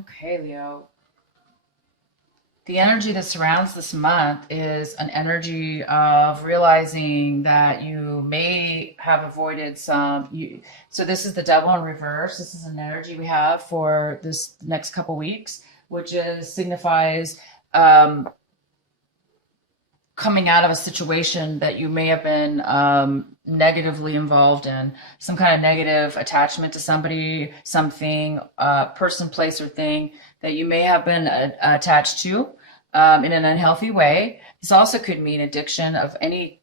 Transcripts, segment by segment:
Okay, Leo. The energy that surrounds this month is an energy of realizing that you may have avoided so this is the devil in reverse. This is an energy we have for this next couple weeks, which is signifies um, coming out of a situation that you may have been negatively involved in, some kind of negative attachment to somebody, something, person, place, or thing that you may have been attached to in an unhealthy way. This also could mean addiction of any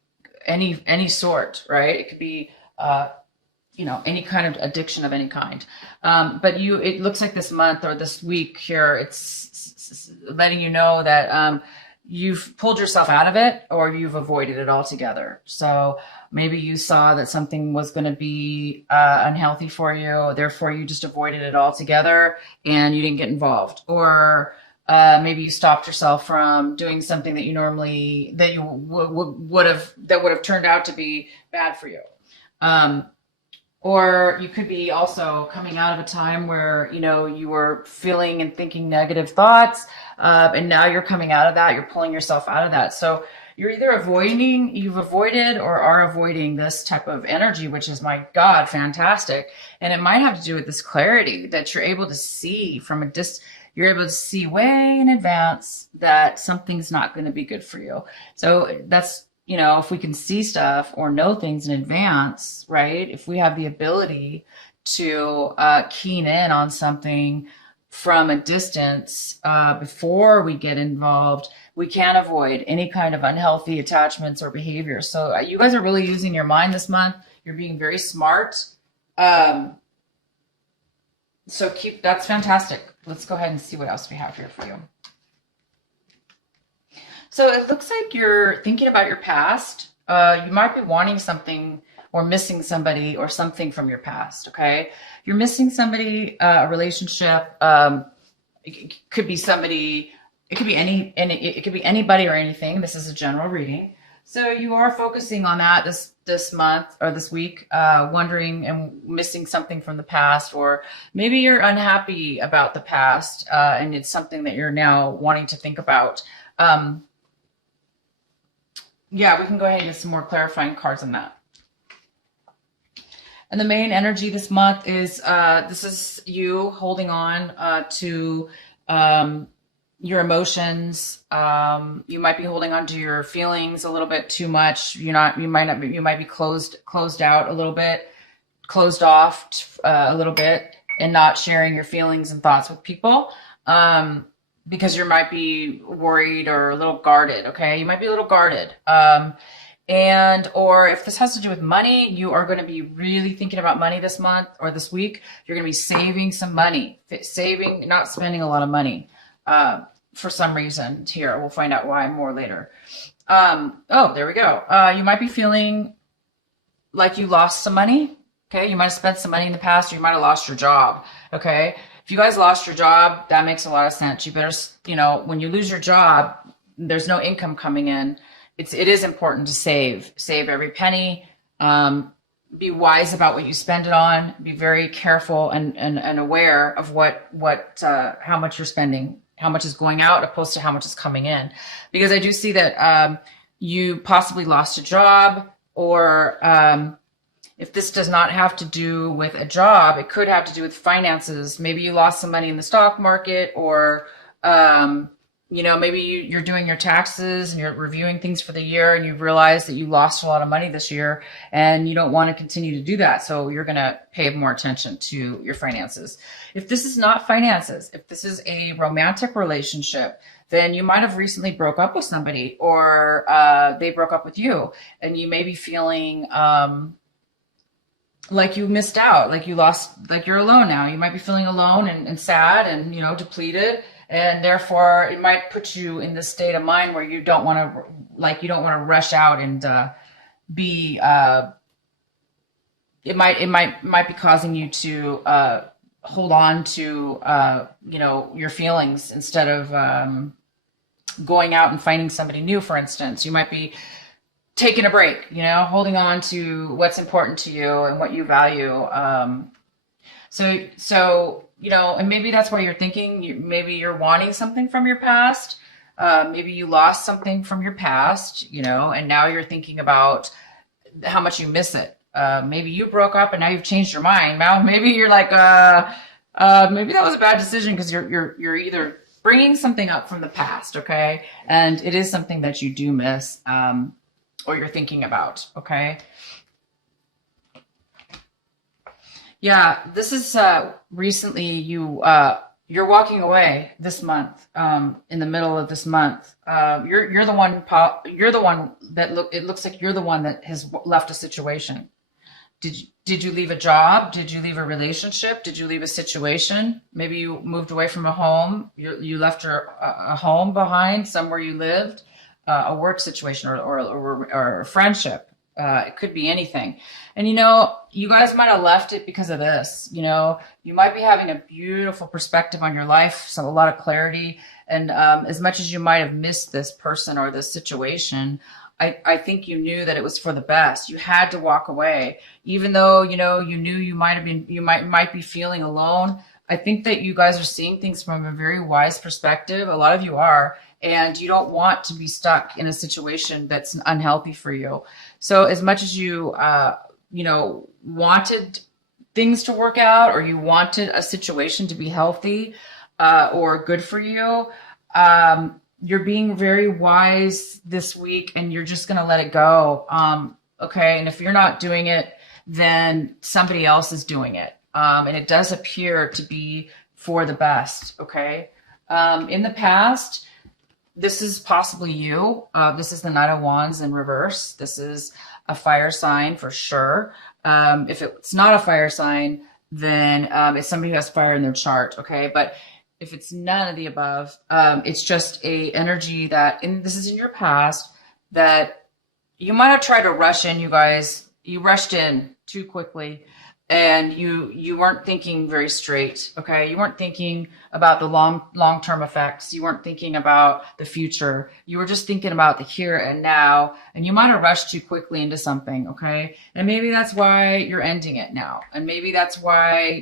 sort, right? It could be any kind of addiction of any kind. But it looks like this month or this week here, it's letting you know that you've pulled yourself out of it or you've avoided it altogether. So maybe you saw that something was going to be unhealthy for you, therefore you just avoided it altogether and you didn't get involved. Or maybe you stopped yourself from doing something that you normally that you would have turned out to be bad for you. Um, or you could be also coming out of a time where, you were feeling and thinking negative thoughts, and now you're coming out of that, you're pulling yourself out of that. So you're either you've avoided or are avoiding this type of energy, which is, my God, fantastic. And it might have to do with this clarity that you're able to see you're able to see way in advance that something's not going to be good for you. So that's, if we can see stuff or know things in advance, right? If we have the ability to keen in on something from a distance before we get involved, we can avoid any kind of unhealthy attachments or behaviors. So you guys are really using your mind this month. You're being very smart. That's fantastic. Let's go ahead and see what else we have here for you. So it looks like you're thinking about your past. You might be wanting something or missing somebody or something from your past. Okay. You're missing somebody, a relationship. It could be somebody, it could be it could be anybody or anything. This is a general reading. So you are focusing on that this month or this week, wondering and missing something from the past, or maybe you're unhappy about the past, and it's something that you're now wanting to think about. Yeah, we can go ahead and get some more clarifying cards on that. And the main energy this month is this is you holding on to your emotions. You might be holding on to your feelings a little bit too much. You might be closed out a little bit, closed off a little bit, and not sharing your feelings and thoughts with people. Because you might be worried or a little guarded. Okay. You might be a little guarded. Or if this has to do with money, you are going to be really thinking about money this month or this week. You're going to be saving some money, not spending a lot of money, for some reason here. We'll find out why more later. There we go. You might be feeling like you lost some money. Okay. You might have spent some money in the past, or you might have lost your job. Okay. If you guys lost your job, that makes a lot of sense. You better, when you lose your job, there's no income coming in. It is important to save every penny. Be wise about what you spend it on. Be very careful and aware of how much you're spending, how much is going out opposed to how much is coming in. Because I do see that you possibly lost a job, or if this does not have to do with a job, it could have to do with finances. Maybe you lost some money in the stock market, or, maybe you're doing your taxes and you're reviewing things for the year and you've realized that you lost a lot of money this year and you don't want to continue to do that. So you're going to pay more attention to your finances. If this is not finances, if this is a romantic relationship, then you might have recently broke up with somebody, or they broke up with you, and you may be feeling like you missed out, like you lost, like you're alone now. You might be feeling alone and sad and, depleted. And therefore it might put you in this state of mind where you don't want to rush out and be, it might be causing you to hold on to, your feelings instead of going out and finding somebody new, for instance. You might be taking a break, holding on to what's important to you and what you value. So and maybe that's why you're thinking, maybe you're wanting something from your past. Maybe you lost something from your past, and now you're thinking about how much you miss it. Maybe you broke up and now you've changed your mind. Now maybe you're like, maybe that was a bad decision because you're either bringing something up from the past, okay, and it is something that you do miss, or you're thinking about, okay. Yeah, this is recently you're walking away this month, in the middle of this month. You're the one that it looks like you're the one that has left a situation. Did you leave a job? Did you leave a relationship? Did you leave a situation? Maybe you moved away from a home. You left a home behind, somewhere you lived, a work situation, or a friendship. It could be anything. And you guys might have left it because of this. You might be having a beautiful perspective on your life, so a lot of clarity. And as much as you might have missed this person or this situation, I think you knew that it was for the best. You had to walk away, even though you knew you might be feeling alone. I think that you guys are seeing things from a very wise perspective. A lot of you are, and you don't want to be stuck in a situation that's unhealthy for you. So as much as you wanted things to work out, or you wanted a situation to be healthy, or good for you, you're being very wise this week, and you're just going to let it go. Okay. And if you're not doing it, then somebody else is doing it. And it does appear to be for the best. Okay. In the past, this is possibly you. This is the Knight of Wands in reverse. This is a fire sign for sure. If it's not a fire sign, then it's somebody who has fire in their chart. Okay. But if it's none of the above, it's just a energy this is in your past, that you might have tried to rush in, you guys. You rushed in too quickly, and you weren't thinking very straight, okay? You weren't thinking about the long-term effects. You weren't thinking about the future. You were just thinking about the here and now, and you might have rushed too quickly into something, okay? And maybe that's why you're ending it now. And maybe that's why,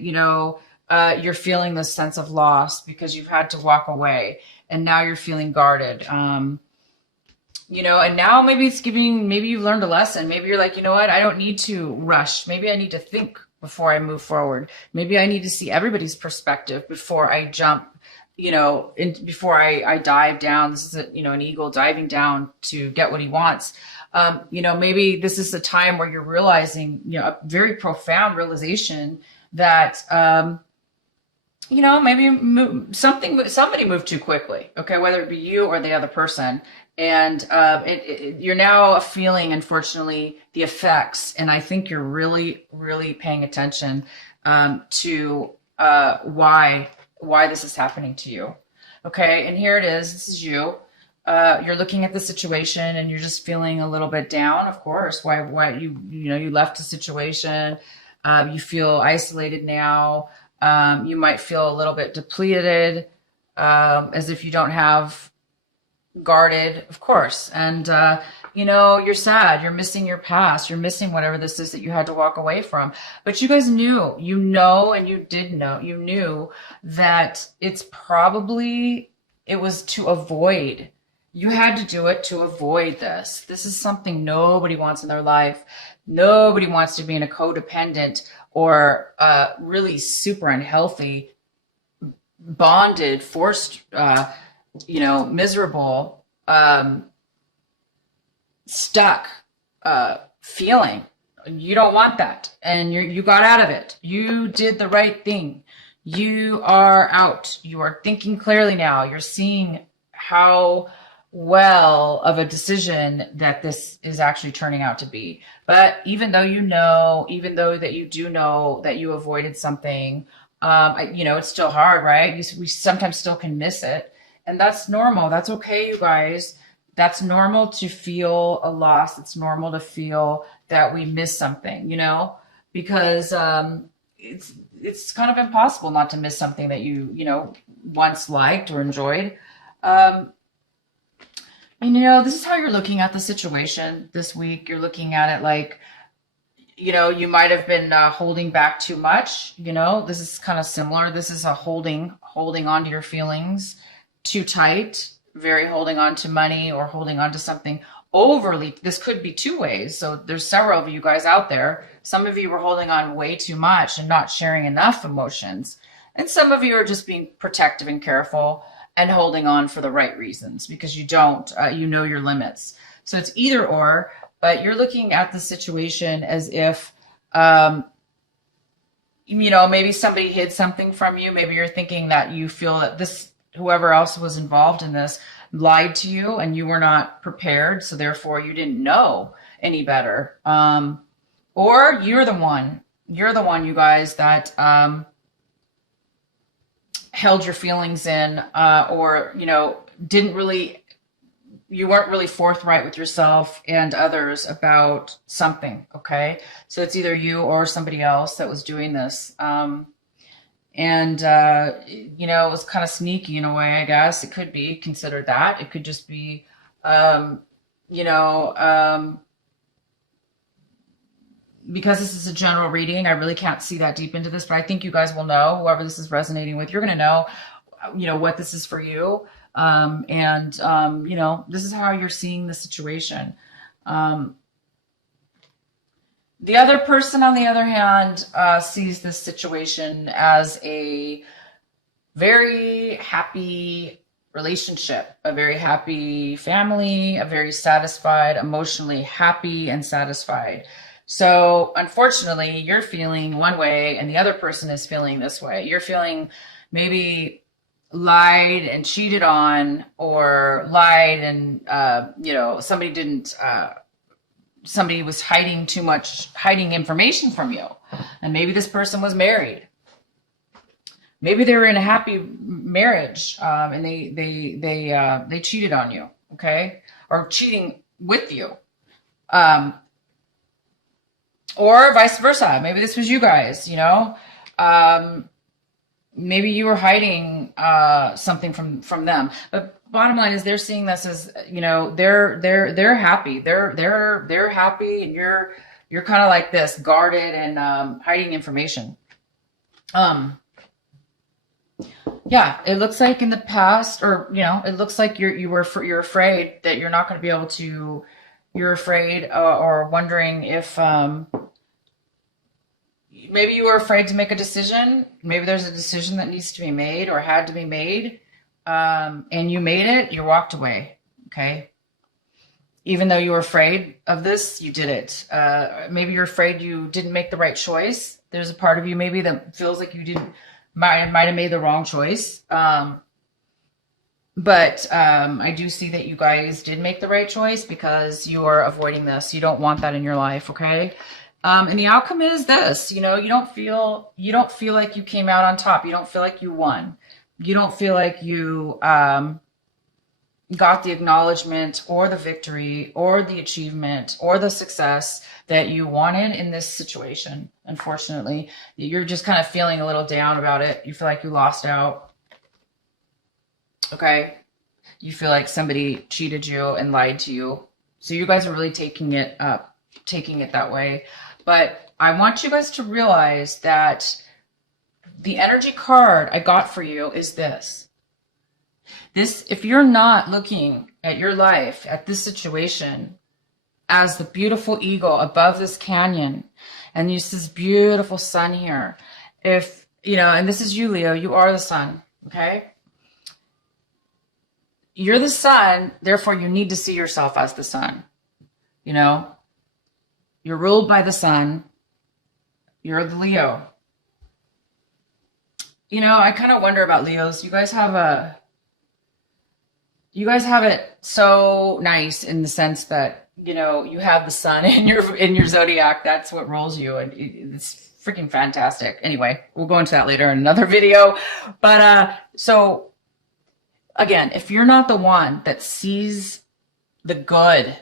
you're feeling this sense of loss, because you've had to walk away, and now you're feeling guarded. And now maybe you've learned a lesson. Maybe you're like, you know what? I don't need to rush. Maybe I need to think before I move forward. Maybe I need to see everybody's perspective before I jump, before I dive down. This is an eagle diving down to get what he wants. Maybe this is a time where you're realizing, a very profound realization that, maybe somebody moved too quickly. Okay. Whether it be you or the other person. And you're now feeling, unfortunately, the effects. And I think you're really, really paying attention to why this is happening to you. Okay, and here it is. This is you. You're looking at the situation, and you're just feeling a little bit down. Of course, why you left the situation. You feel isolated now. You might feel a little bit depleted, as if you don't have guarded, of course. And, you're sad, you're missing your past, you're missing whatever this is that you had to walk away from. But you guys knew, and you did know, you knew that it was to avoid. You had to do it to avoid this. This is something nobody wants in their life. Nobody wants to be in a codependent or really super unhealthy, bonded, forced, miserable, stuck feeling. You don't want that. And you got out of it. You did the right thing. You are out. You are thinking clearly now. You're seeing how well of a decision that this is actually turning out to be. But even though even though that you do know that you avoided something, it's still hard, right? We sometimes still can miss it. And that's normal. That's okay, you guys. That's normal to feel a loss. It's normal to feel that we miss something, because it's kind of impossible not to miss something that you once liked or enjoyed. This is how you're looking at the situation this week. You're looking at it like, you know, you might have been holding back too much. You know, this is kind of similar. This is a holding on to your feelings too tight, very holding on to money or holding on to something overly. This could be two ways. So there's several of you guys out there. Some of you were holding on way too much and not sharing enough emotions. And some of you are just being protective and careful and holding on for the right reasons because you don't, you know your limits. So it's either or, but you're looking at the situation as if, you know, maybe somebody hid something from you. Maybe you're thinking that you feel that this, whoever else was involved in this lied to you and you were not prepared. So therefore you didn't know any better. Or you're the one, you guys, that, held your feelings in, or, you know, you weren't really forthright with yourself and others about something. Okay. So it's either you or somebody else that was doing this. You know, it was kind of sneaky in a way, I guess. It could be considered that. It could just be, you know, because this is a general reading, I really can't see that deep into this, but I think you guys will know, whoever this is resonating with, you're going to know, you know, what this is for you. You know, this is how you're seeing the situation. The other person, on the other hand, sees this situation as a very happy relationship, a very happy family, a very satisfied, emotionally happy and satisfied. So unfortunately, you're feeling one way and the other person is feeling this way. You're feeling maybe lied and cheated on, or lied and, you know, somebody was hiding information from you. And maybe this person was married. Maybe they were in a happy marriage, and they cheated on you. Okay. Or cheating with you. Or vice versa. Maybe this was you guys, you know, maybe you were hiding something from them. But bottom line is they're seeing this as, you know, they're happy. They're happy, and you're kind of like this, guarded and hiding information. Yeah, it looks like in the past, or, you know, it looks like you're afraid that you're not going to be able to. You're afraid, or wondering if maybe you were afraid to make a decision. Maybe there's a decision that needs to be made or had to be made, and you made it. You walked away. Okay. Even though you were afraid of this, you did it. Maybe you're afraid you didn't make the right choice. There's a part of you maybe that feels like you might have made the wrong choice. But I do see that you guys did make the right choice because you are avoiding this. You don't want that in your life, okay? And the outcome is this, you know, you don't feel like you came out on top. You don't feel like you won. You don't feel like you got the acknowledgement or the victory or the achievement or the success that you wanted in this situation. Unfortunately, you're just kind of feeling a little down about it. You feel like you lost out. Okay. You feel like somebody cheated you and lied to you. So you guys are really taking it that way. But I want you guys to realize that the energy card I got for you is this. If you're not looking at your life, at this situation, as the beautiful eagle above this canyon, and there's this beautiful sun here, if, you know, and this is you, Leo, you are the sun, okay? You're the sun, therefore you need to see yourself as the sun. You know, you're ruled by the sun. You're the Leo. You know, I kind of wonder about Leos. You guys have it so nice in the sense that, you know, you have the sun in your zodiac. That's what rolls you, and it's freaking fantastic. Anyway, we'll go into that later in another video. But so again, if you're not the one that sees the good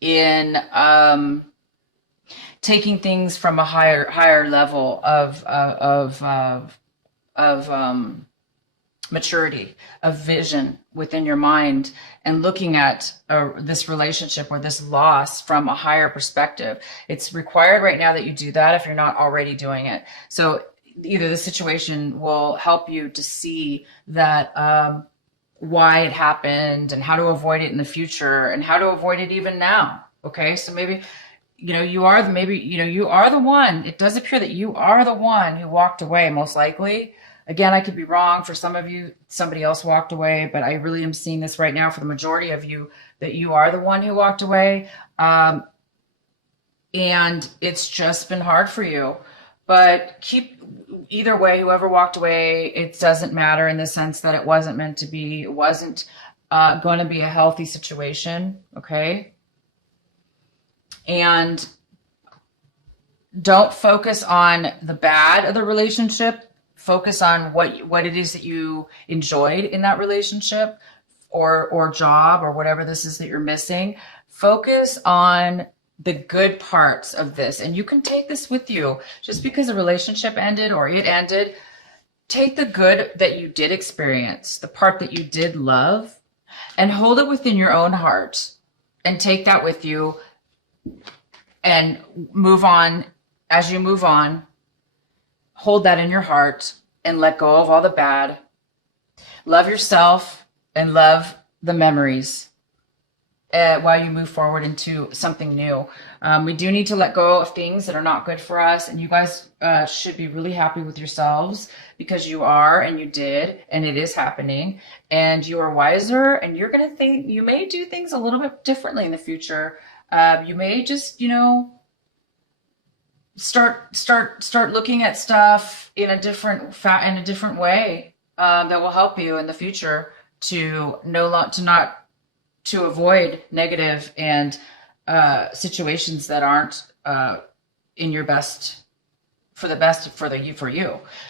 in taking things from a higher level of maturity, of vision within your mind, and looking at this relationship or this loss from a higher perspective. It's required right now that you do that if you're not already doing it. So either the situation will help you to see that why it happened and how to avoid it in the future and how to avoid it even now. Okay, so maybe you are the one. It does appear that you are the one who walked away, most likely. Again, I could be wrong. For some of you, somebody else walked away, but I really am seeing this right now for the majority of you, that you are the one who walked away. And it's just been hard for you. But either way, whoever walked away, it doesn't matter in the sense that it wasn't meant to be. It wasn't going to be a healthy situation, okay? And don't focus on the bad of the relationship. Focus on what it is that you enjoyed in that relationship or job or whatever this is that you're missing. Focus on the good parts of this. And you can take this with you. Just because a relationship ended or it ended, take the good that you did experience, the part that you did love, and hold it within your own heart and take that with you and move on. As you move on, hold that in your heart and let go of all the bad. Love yourself and love the memories while you move forward into something new. We do need to let go of things that are not good for us. And you guys should be really happy with yourselves because you are and you did and it is happening. And you are wiser and you're going to think you may do things a little bit differently in the future. You may just, start looking at stuff in a different way that will help you in the future to avoid negative and situations that aren't in your best for you.